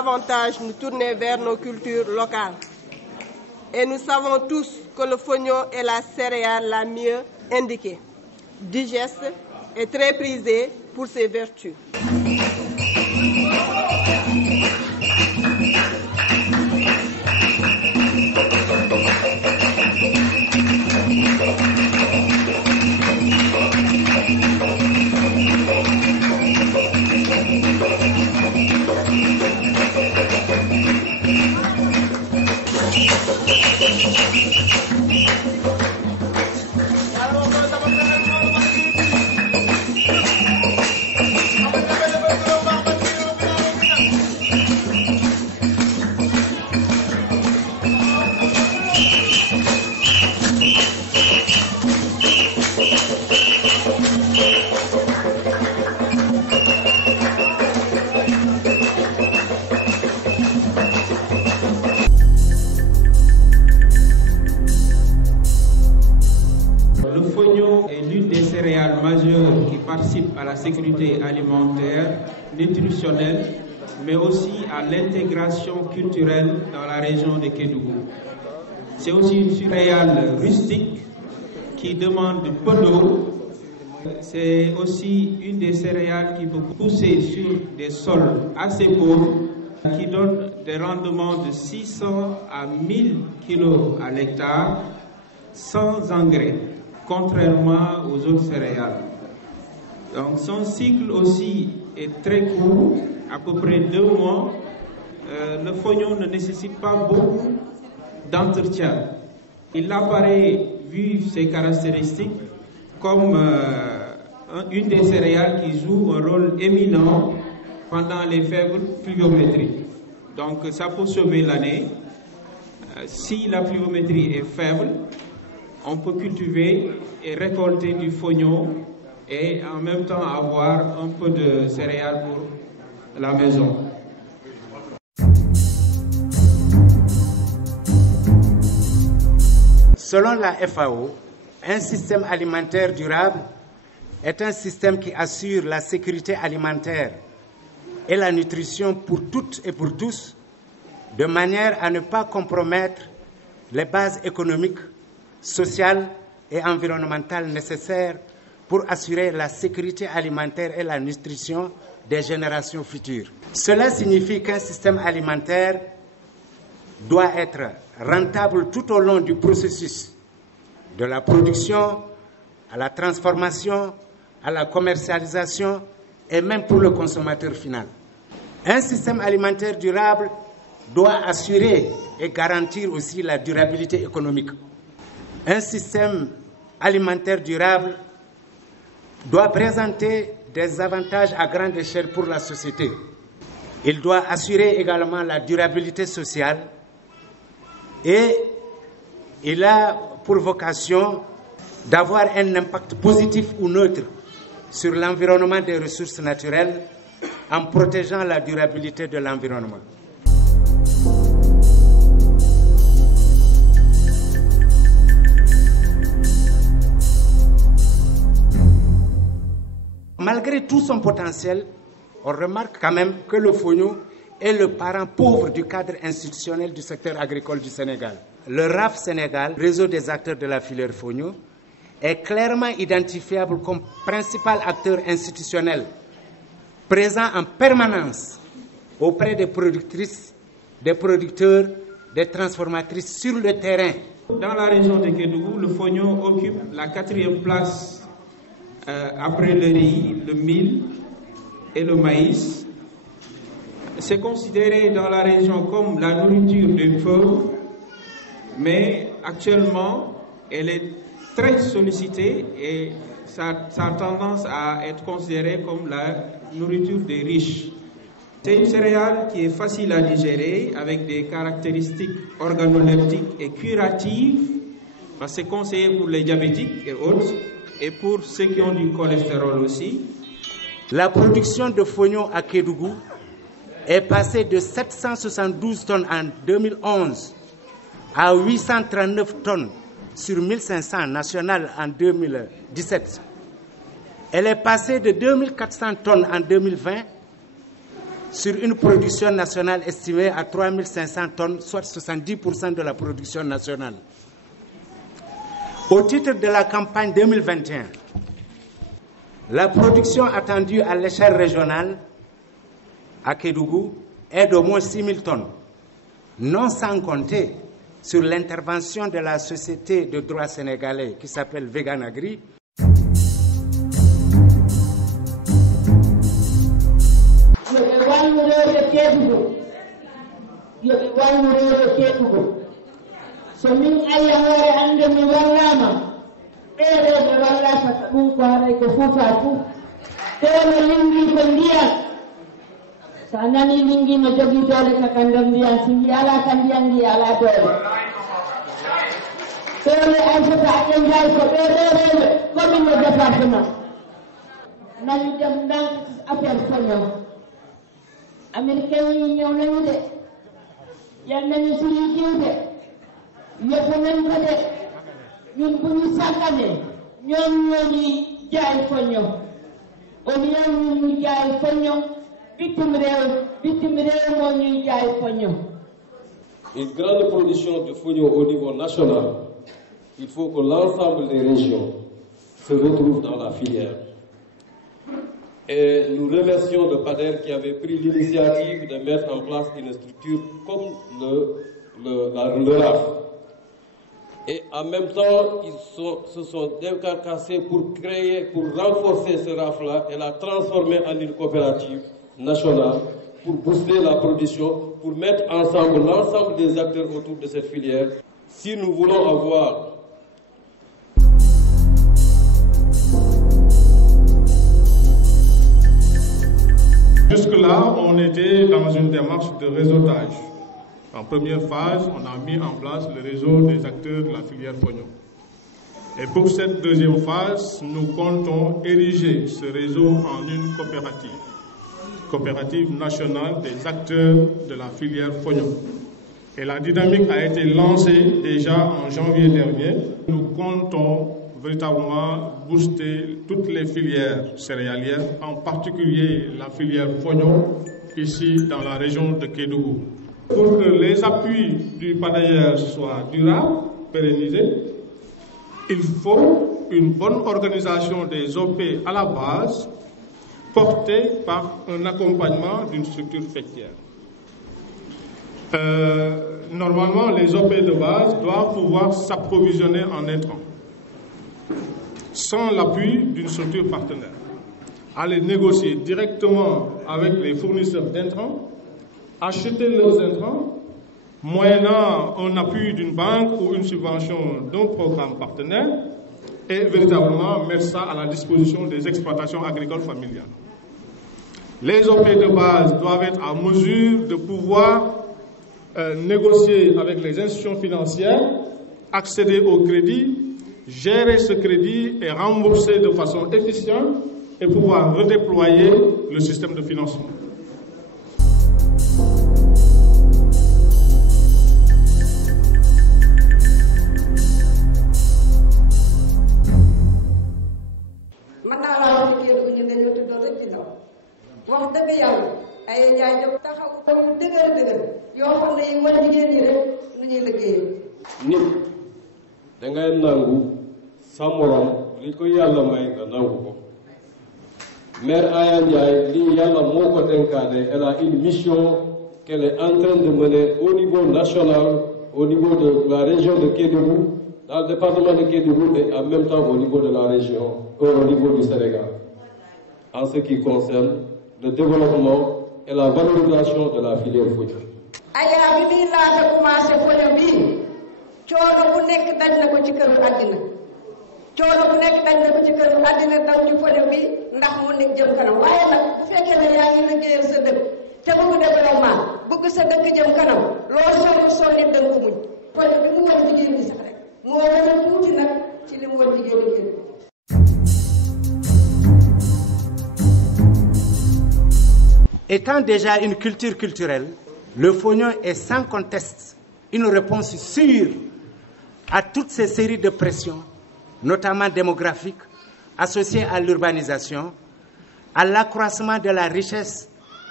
davantage nous tourner vers nos cultures locales. Et nous savons tous que le fonio est la céréale la mieux indiquée, digeste et très prisée pour ses vertus. Qui participent à la sécurité alimentaire, nutritionnelle, mais aussi à l'intégration culturelle dans la région de Kédougou. C'est aussi une céréale rustique qui demande peu d'eau. C'est aussi une des céréales qui peut pousser sur des sols assez pauvres, qui donne des rendements de 600 à 1000 kg à l'hectare sans engrais, contrairement aux autres céréales. Donc son cycle aussi est très court, à peu près 2 mois. Le fonio ne nécessite pas beaucoup d'entretien. Il apparaît, vu ses caractéristiques, comme une des céréales qui joue un rôle éminent pendant les faibles pluviométries. Donc ça peut sauver l'année. Si la pluviométrie est faible, on peut cultiver et récolter du fonio et en même temps avoir un peu de céréales pour la maison. Selon la FAO, un système alimentaire durable est un système qui assure la sécurité alimentaire et la nutrition pour toutes et pour tous, de manière à ne pas compromettre les bases économiques, sociales et environnementales nécessaires pour assurer la sécurité alimentaire et la nutrition des générations futures. Cela signifie qu'un système alimentaire doit être rentable tout au long du processus, de la production à la transformation, à la commercialisation et même pour le consommateur final. Un système alimentaire durable doit assurer et garantir aussi la durabilité économique. Un système alimentaire durable doit présenter des avantages à grande échelle pour la société. Il doit assurer également la durabilité sociale et il a pour vocation d'avoir un impact positif ou neutre sur l'environnement des ressources naturelles en protégeant la durabilité de l'environnement. Malgré tout son potentiel, on remarque quand même que le fonio est le parent pauvre du cadre institutionnel du secteur agricole du Sénégal. Le RAF Sénégal, réseau des acteurs de la filière fonio, est clairement identifiable comme principal acteur institutionnel, présent en permanence auprès des productrices, des producteurs, des transformatrices sur le terrain. Dans la région de Kédougou, le fonio occupe la 4e place après le riz, le mil et le maïs. C'est considéré dans la région comme la nourriture des pauvres, mais actuellement, elle est très sollicitée et ça a tendance à être considérée comme la nourriture des riches. C'est une céréale qui est facile à digérer avec des caractéristiques organoleptiques et curatives, parce que c'est conseillé pour les diabétiques et autres, et pour ceux qui ont du cholestérol aussi. La production de fonio à Kédougou est passée de 772 tonnes en 2011 à 839 tonnes sur 1500 nationales en 2017. Elle est passée de 2400 tonnes en 2020 sur une production nationale estimée à 3500 tonnes, soit 70% de la production nationale. Au titre de la campagne 2021, la production attendue à l'échelle régionale à Kédougou est d'au moins 6 000 tonnes, non sans compter sur l'intervention de la société de droit sénégalais qui s'appelle Veganagri. So min Allah hore ande mi wallama ɓeeɗoɓe wallata ko ɗum ko haɗay ko fufa fu tewno lingi ko ndiyam so a nani lingi no jogii doole kaka nder ndiyam si ndi ala ka ndiyam ndi ala doole tewle aysata aɗen jay ko ɓeeɗo rewɓe commune no département nañu dem ndank affaire foñon américain yi ñëw nañu de yal nañu suñu jiwde yëpp nañ ko de ñun bu ñu sàgganee ñoom ñoo ñuy jaay foño au lieu ñu jaay foño bitim réew moo ñuy jaay foño. Une grande production de foño au niveau national, il faut que l'ensemble des régions se retrouvent dans la filière. Et nous remercions le PADER qui avait pris l'initiative de mettre en place une structure comme le RAF. Et en même temps, se sont décarcassés pour renforcer ce RAF-là et la transformer en une coopérative nationale pour booster la production, pour mettre ensemble l'ensemble des acteurs autour de cette filière. Si nous voulons avoir Jusque-là, on était dans une démarche de réseautage. En première phase, on a mis en place le réseau des acteurs de la filière Fognon. Et pour cette deuxième phase, nous comptons ériger ce réseau en une coopérative nationale des acteurs de la filière Fognon. Et la dynamique a été lancée déjà en janvier dernier. Nous comptons véritablement booster toutes les filières céréalières, en particulier la filière Fognon, ici dans la région de Kédougou. Pour que les appuis du PADER soient durables, pérennisés, il faut une bonne organisation des OP à la base, portée par un accompagnement d'une structure faîtière. Normalement, les OP de base doivent pouvoir s'approvisionner en intrants, sans l'appui d'une structure partenaire. Aller négocier directement avec les fournisseurs d'intrants, acheter leurs intrants, moyennant un appui d'une banque ou une subvention d'un programme partenaire, et véritablement mettre ça à la disposition des exploitations agricoles familiales. Les OP de base doivent être en mesure de pouvoir négocier avec les institutions financières, accéder au crédit, gérer ce crédit et rembourser de façon efficiente et pouvoir redéployer le système de financement. wax dëgg yàlla ay jaay jóg taxaw ba mu dëgër yoo xam ne yi war jigéen ñi rek nu ñuy liggéeyee. nit dangay nangu sa morom li ko yàlla may nga nangu ko. Mère Aya Ndiaye lii yàlla moo ko dénkaane, elle a une mission qu'elle est en train de mener au niveau national, au niveau de la région de Kédougou, dans le département de Kédougou et en même temps au niveau de la région, au niveau du Sénégal, en ce qui concerne le développement et la valorisation de la filière Fognon. Aya bi muy laata commencé Fognon bii coono bu nekk daj na ko ci këru àddina coono bu nekk daj na ko ci këru àddina daw ci Fognon bi ndax mu nekk jëm kanam waaye nag bu fekkee ne yaa ngi liggéeyal sa dëkk te bëgg développement bëgg sa dëkk jëm kanam loo sonni dënk muñ Fognon bi mu war jigéen ñi sax rek moo gën a tuuti nag ci li mu war jigéen ñi. Étant déjà une culture culturelle, le Fognon est sans conteste une réponse sûre à toutes ces séries de pressions, notamment démographiques, associées à l'urbanisation, à l'accroissement de la richesse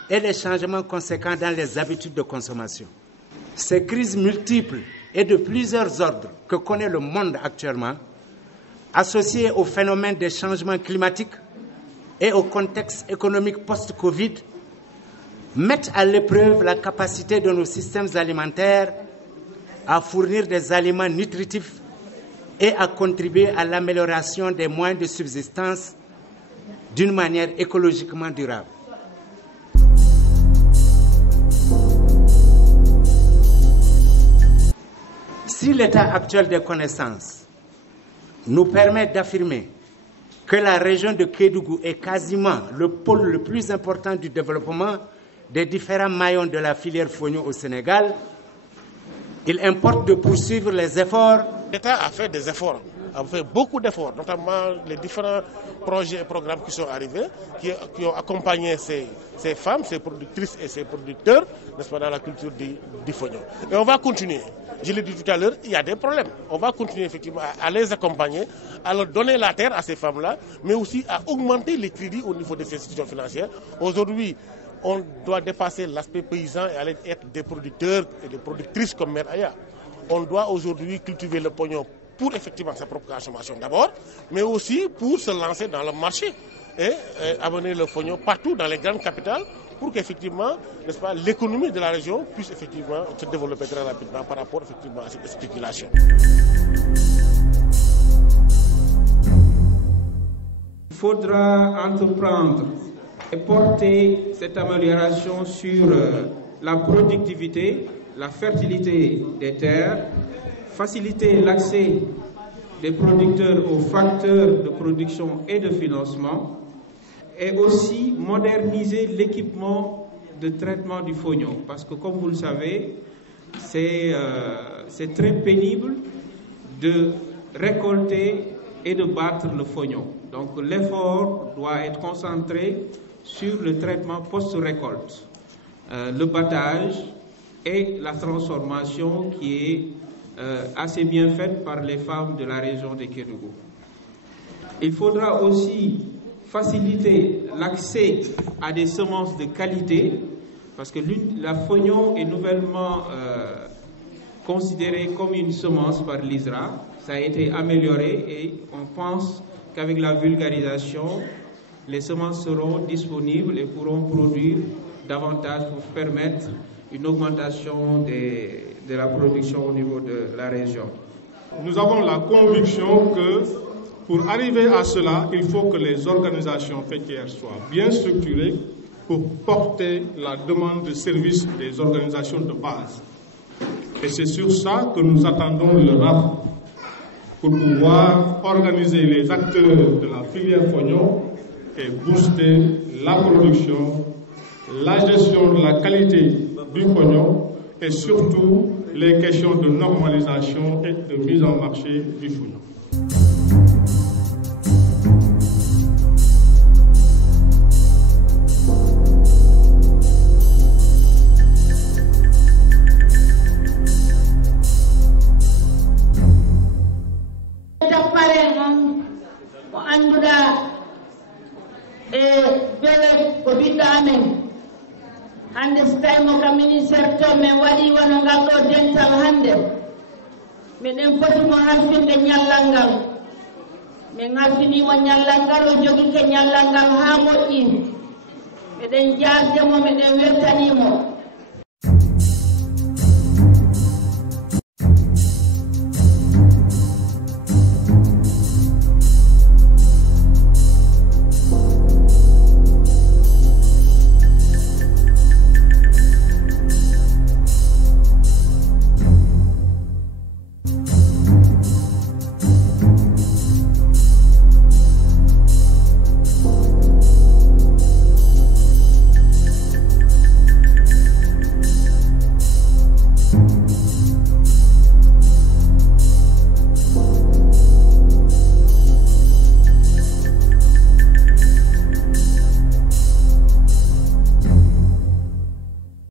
et les changements conséquents dans les habitudes de consommation. Ces crises multiples et de plusieurs ordres que connaît le monde actuellement, associées au phénomène des changements climatiques et au contexte économique post-Covid, mettent à l'épreuve la capacité de nos systèmes alimentaires à fournir des aliments nutritifs et à contribuer à l'amélioration des moyens de subsistance d'une manière écologiquement durable. Si l'état actuel des connaissances nous permet d'affirmer que la région de Kédougou est quasiment le pôle le plus important du développement des différents maillons de la filière fonio au Sénégal, il importe de poursuivre les efforts. L'État a fait des efforts, a fait beaucoup d'efforts, notamment les différents projets et programmes qui sont arrivés, qui ont accompagné ces femmes, ces productrices et ces producteurs, n'est-ce pas, dans la culture du fonio. Et on va continuer. Je l'ai dit tout à l'heure, il y a des problèmes. On va continuer effectivement à les accompagner, à leur donner la terre à ces femmes-là, mais aussi à augmenter les crédits au niveau des institutions financières. Aujourd'hui, on doit dépasser l'aspect paysan et aller être des producteurs et des productrices comme Mère Aya. On doit aujourd'hui cultiver le pognon pour effectivement sa propre consommation d'abord, mais aussi pour se lancer dans le marché et amener le pognon partout dans les grandes capitales pour qu'effectivement, n'est-ce pas, l'économie de la région puisse effectivement se développer très rapidement par rapport effectivement à cette spéculation. Il faudra entreprendre et porter cette amélioration sur la productivité, la fertilité des terres, faciliter l'accès des producteurs aux facteurs de production et de financement, et aussi moderniser l'équipement de traitement du fonio. Parce que comme vous le savez, c'est très pénible de récolter et de battre le fonio. Donc l'effort doit être concentré sur le traitement post-récolte, le battage et la transformation qui est assez bien faite par les femmes de la région de Kédougou. Il faudra aussi faciliter l'accès à des semences de qualité, parce que la fonio est nouvellement considérée comme une semence par l'ISRA. Ça a été amélioré et on pense qu'avec la vulgarisation, les semences seront disponibles et pourront produire davantage pour permettre une augmentation de la production au niveau de la région. Nous avons la conviction que pour arriver à cela, il faut que les organisations faîtières soient bien structurées pour porter la demande de service des organisations de base. Et c'est sur ça que nous attendons le RAP pour pouvoir organiser les acteurs de la filière fonio et booster la production, la gestion de la qualité du fonio et surtout les questions de normalisation et de mise en marché du fonio. hande so tawi mo kam ministére to min waɗi wono ngal ɗo dental hande miɗen poti mo halfinde ñallal ngal min halfinimo ñallal ngal o jogui ke ñallal ngal ha moƴƴi miɗen jardemo miɗen weltanimo